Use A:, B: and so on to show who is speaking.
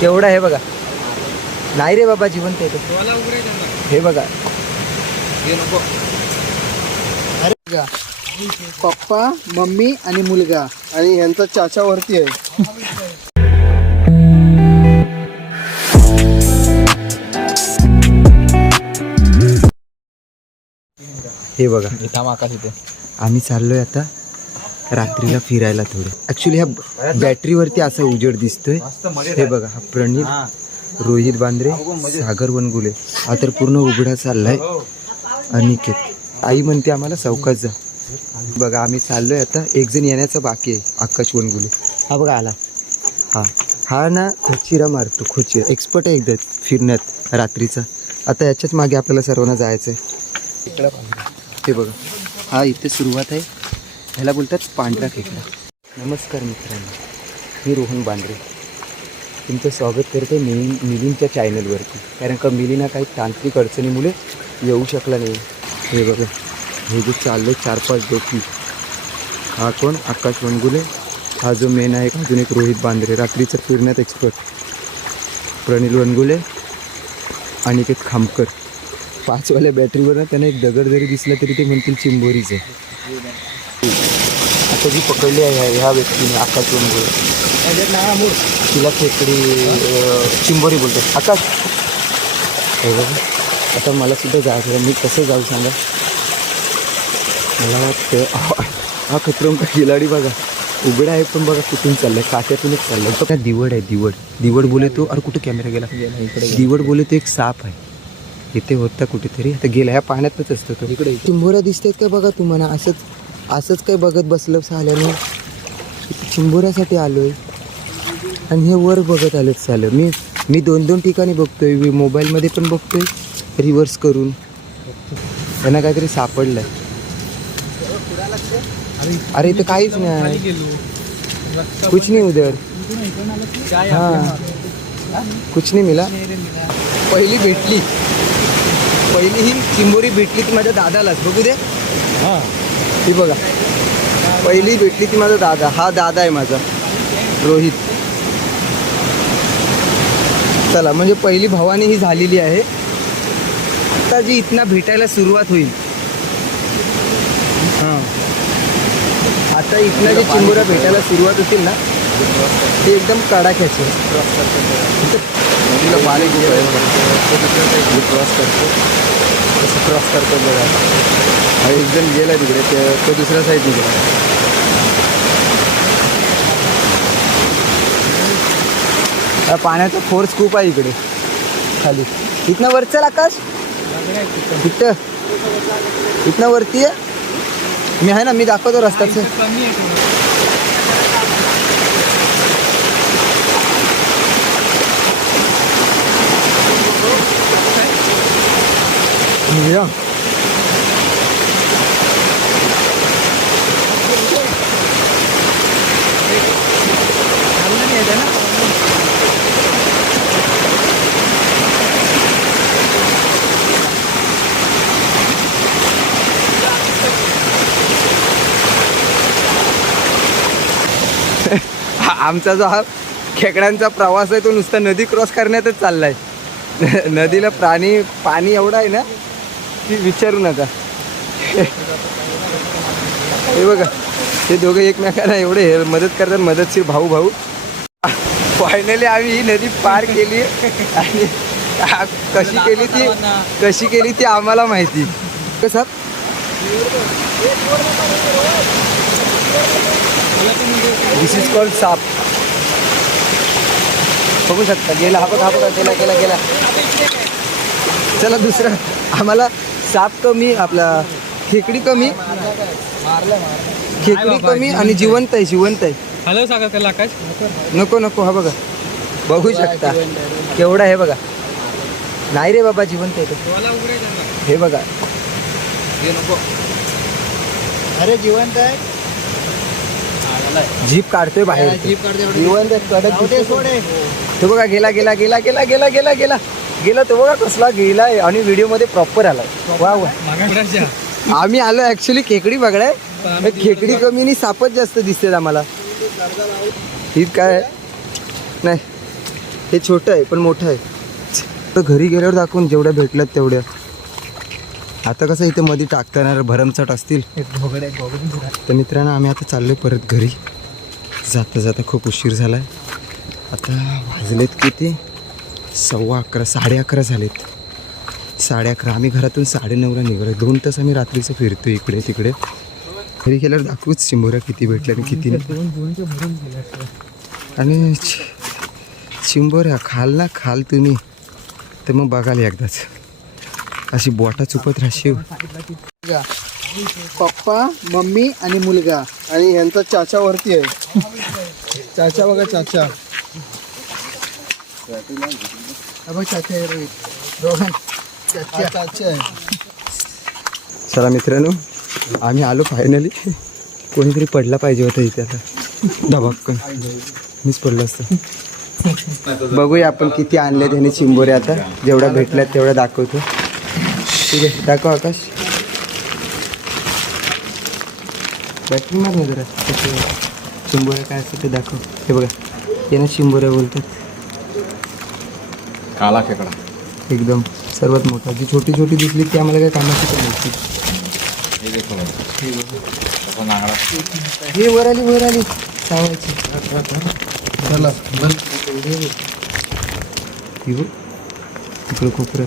A: केवढा आहे बघा. नाही रे बाबा जिवंत आहे तो. हे बघा.
B: अरे बघा. पप्पा मम्मी आणि मुलगा आणि यांचा चाचा वरती आहे.
A: हे बघा.
C: आकाश इथे
A: आम्ही चाललोय आता. रात्रीला फिरायला थोडं. ऍक्च्युली ह्या बॅटरीवरती असा उजेड दिसतोय. हे बघा हा प्रणित रोहित बांद्रे सागर वनगुले. हा तर पूर्ण उघडा चाललाय. अनिकेत. आई म्हणते आम्हाला चौकात जा. बघा आम्ही चाललोय आता. एक जण येण्याचं बाकी आहे आकाश वनगुले. हा बघा आला. हा. हा ना खोचिरा मारतो खोचिरा. एक्सपर्ट आहे एकदा फिरण्यात रात्रीचा. आता याच्याच मागे आपल्याला सर्वांना जायचं आहे ते बघा. हा इथे सुरुवात आहे. ह्याला बोलतात पांढरा खेकडा. नमस्कार मित्रांनो मी रोहन बांद्रे. तुमचं स्वागत करतो मिलिन मिलिनच्या चॅनलवरती. कारण का मिलिना काही तांत्रिक अडचणीमुळे येऊ शकला नाही. हे बघा हे जे चाललं चार पाच डोकी हा कोण? आकाश वनगुले. हा जो मेन आहे अजून एक रोहित बांद्रे रात्रीचं फिरण्यात एक्सपर्ट प्रणील वनगुले ते खामकर. पाचवाल्या बॅटरीवर त्यांना एक दगड जरी दिसला तरी ते म्हणतील चिंबोरीच आहे. जी पकडली आहे ह्या- व्यक्तीने आकाश वनगुले तिला खेकडी चिंबोरी बोलतो आकाश! हे बघा आता मला सुद्धा जायचं. मी कसं जाऊ सांगा? मला वाटतं हा- हा खतरम का खिलाडी बघा. उघडा आहे पण बघा कुठून चाललंय. काट्यातूनच चाललंय. तो काय दिवड आहे दिवड. दिवड बोले तो अरे कुठं कॅमेरा गेला? दिवड बोले तो एक साप आहे. इथे होता कुठेतरी. आता गेला ह्या पाण्यातच असतो तो. इकडे चिंबोऱ्या दिसतात का बघा तुम्हाला? असंच असंच काय बघत बसलं आल्यानं इथे चिंबोऱ्यासाठी आलोय. आणि हे वर बघत आलेच चाललं मी मी दोन दोन ठिकाणी बघतोय. मी मोबाईलमध्ये पण बघतोय. रिव्हर्स करून. त्यांना काहीतरी सापडलंय. अरे इथं काहीच नाही. कुछ नहीं उधर. हाँ. कुछ नहीं मिला? पहिली भेटली. पहिली ही चिंबोरी भेटली ती माझ्या दादालाच. बघू दे. ही. ही बघा. पहिली भेटली ती माझा दादा. हा दादा आहे माझा. रोहित. चला म्हणजे पहिली भवानी ही झालेली आहे. आता जी इथना भेटायला सुरुवात होईल. हां. आता इथनं जे चिंबोऱ्या भेटायला सुरुवात होतील ना ते एकदम कडाक्याचे
C: नदीला पाणी खूप आहे. क्रॉस करतो कसं क्रॉस करतो बघा एक जण गेला तिकडे ते तो दुसऱ्या साईड गेला.
A: या पाण्याचा फोर्स खूप आहे इकडे. खाली. इथनं वर चल आकाश? इथं. इथनं वरती आहे मी आहे ना मी दाखवतो रस्त्याचं. Yeah. हा आमचा जो हा खेकड्यांचा प्रवास आहे तो नुसता नदी क्रॉस करण्यातच चाललाय. नदीला प्राणी पाणी एवढं आहे ना की विचारू नका. हे बघा हे दोघं एकमेकांना एवढे हे मदत करतात मदतशीर भाऊ भाऊ. फायनली आम्ही ही नदी पार केली आणि कशी केली ती कशी केली ती आम्हाला माहिती. कसं दिस इज कॉल्ड साप बघू शकता गेला हा बघा हा बघा गेला गेला गेला. चला दुसरं. आम्हाला साप कमी आपला खेकडी कमी. खेकडी कमी आणि जिवंत आहे जिवंत आहे.
C: हॅलो सागर त्याला आकाश
A: नको नको हा बघा. बघू शकता. केवढा आहे बघा. नाही रे बाबा जिवंत आहे तो. हे बघा.
B: अरे जिवंत आहे.
A: जीप काढतोय बाहेर. तो. जिवंत आहे, कडक. तो बघा गेला गेला गेला गेला गेला गेला गेला. गेला तो बघा कसला गेलाय आणि व्हिडिओमध्ये प्रॉपर आलाय. वा. वा आम्ही आलो ऍक्च्युली खेकडी बघाय खेकडी कमी आणि सापच जास्त दिसते आम्हाला. ही काय? नाही. हे छोटं आहे पण मोठं आहे. तर घरी गेल्यावर दाखवून जेवढ्या भेटल्यात तेवढ्या. आता कसं इथे मध्ये टाकता भरमचाट असतील. तर मित्रांनो आम्ही आता चाललोय परत घरी. जाता जाता खूप उशीर झाला आहे आता वाजलेत किती? सव्वा अकरा साडे अकरा झालेत. साडे अकरा. आम्ही घरातून साडेनऊला निघालो दोन तास आम्ही रात्रीचं फिरतो इकडे तिकडे. घरी गेल्यावर दाखवूच चिंबोऱ्या किती भेटल्या आणि किती नाही. आणि चिंबोऱ्या खाल ना खाल तुम्ही. तर मग बघाल एकदाच. अशी बोटा चुपत राहशील.
B: पप्पा मम्मी आणि मुलगा. आणि ह्यांचा चाचा वरती आहे. चाचा बघा चाचा.
A: चला मित्रांनो आम्ही आलो फायनली कोणीतरी पडला पाहिजे होता इथे आता. धबाक्कन मीच पडलो असतं. बघूया आपण किती आणले त्याने चिंबोरे आता. जेवढ्या भेटल्यात तेवढ्या दाखवतो. ठीक आहे दाखव आकाश. बॅटरी मार ना जरा. चिंबोऱ्या काय असतं ते दाखव. हे बघा यांना चिंबोऱ्या बोलतात.
C: काला खेकडा.
A: एकदम सर्वात मोठा. जी छोटी छोटी दिसली ती आम्हाला काय कामाची पण नसते
C: हे
A: हे वर आली वर आली. चावायची
B: चला
A: बघ. इकडं कोपऱ्यात.